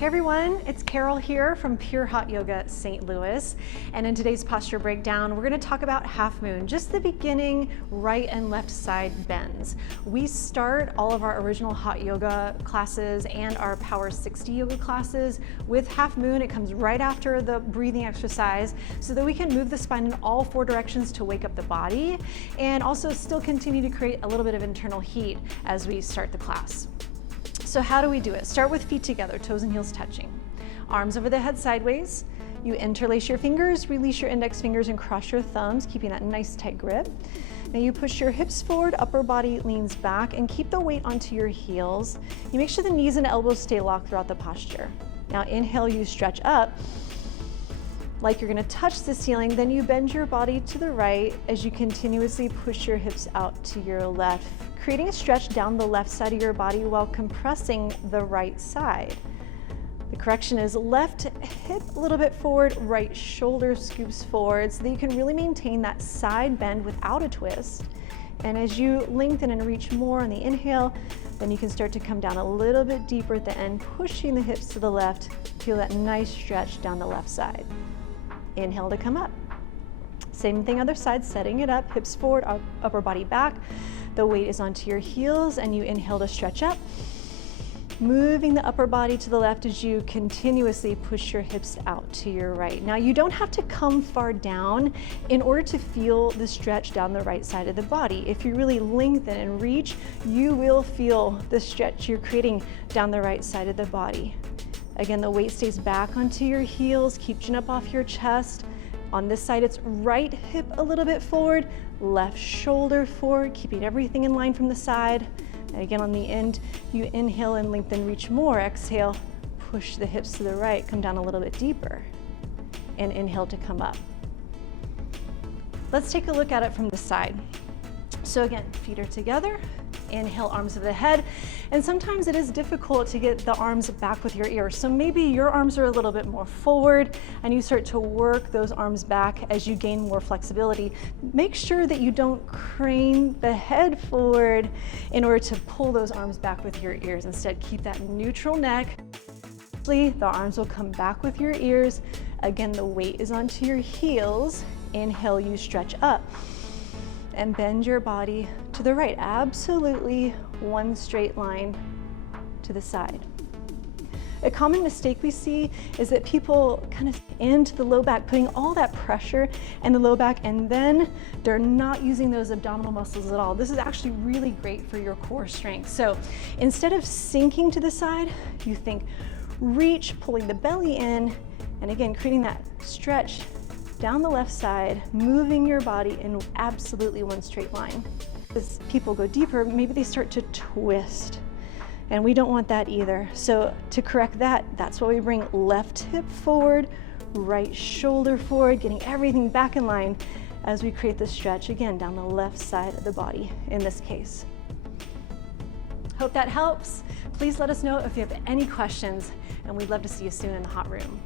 Hey everyone, it's Carol here from Pure Hot Yoga St. Louis, and in today's posture breakdown we're going to talk about half moon, just the beginning right and left side bends. We start all of our original hot yoga classes and our Power 60 yoga classes with half moon. It comes right after the breathing exercise so that we can move the spine in all four directions to wake up the body and also still continue to create a little bit of internal heat as we start the class. So how do we do it? Start with feet together, toes and heels touching. Arms over the head sideways. You interlace your fingers, release your index fingers and cross your thumbs, keeping that nice tight grip. Now you push your hips forward, upper body leans back, and keep the weight onto your heels. You make sure the knees and elbows stay locked throughout the posture. Now inhale, you stretch up like you're gonna touch the ceiling, then you bend your body to the right as you continuously push your hips out to your left, creating a stretch down the left side of your body while compressing the right side. The correction is left hip a little bit forward, right shoulder scoops forward so that you can really maintain that side bend without a twist. And as you lengthen and reach more on the inhale, then you can start to come down a little bit deeper at the end, pushing the hips to the left. Feel that nice stretch down the left side. Inhale to come up. Same thing other side, setting it up, hips forward, upper body back. The weight is onto your heels and you inhale to stretch up. Moving the upper body to the left as you continuously push your hips out to your right. Now you don't have to come far down in order to feel the stretch down the right side of the body. If you really lengthen and reach, you will feel the stretch you're creating down the right side of the body. Again, the weight stays back onto your heels, keep chin up off your chest. On this side, it's right hip a little bit forward, left shoulder forward, keeping everything in line from the side. And again, on the end, you inhale and lengthen, reach more. Exhale, push the hips to the right, come down a little bit deeper. And inhale to come up. Let's take a look at it from the side. So again, feet are together. Inhale, arms over the head. And sometimes it is difficult to get the arms back with your ears. So maybe your arms are a little bit more forward and you start to work those arms back as you gain more flexibility. Make sure that you don't crane the head forward in order to pull those arms back with your ears. Instead, keep that neutral neck. The arms will come back with your ears. Again, the weight is onto your heels. Inhale, you stretch up. And bend your body to the right. Absolutely one straight line to the side. A common mistake we see is that people kind of into the low back, putting all that pressure in the low back, and then they're not using those abdominal muscles at all. This is actually really great for your core strength. So instead of sinking to the side, you think reach, pulling the belly in, and again, creating that stretch down the left side, moving your body in absolutely one straight line. As people go deeper, maybe they start to twist, and we don't want that either. So to correct that, that's why we bring left hip forward, right shoulder forward, getting everything back in line as we create the stretch, again, down the left side of the body in this case. Hope that helps. Please let us know if you have any questions, and we'd love to see you soon in the hot room.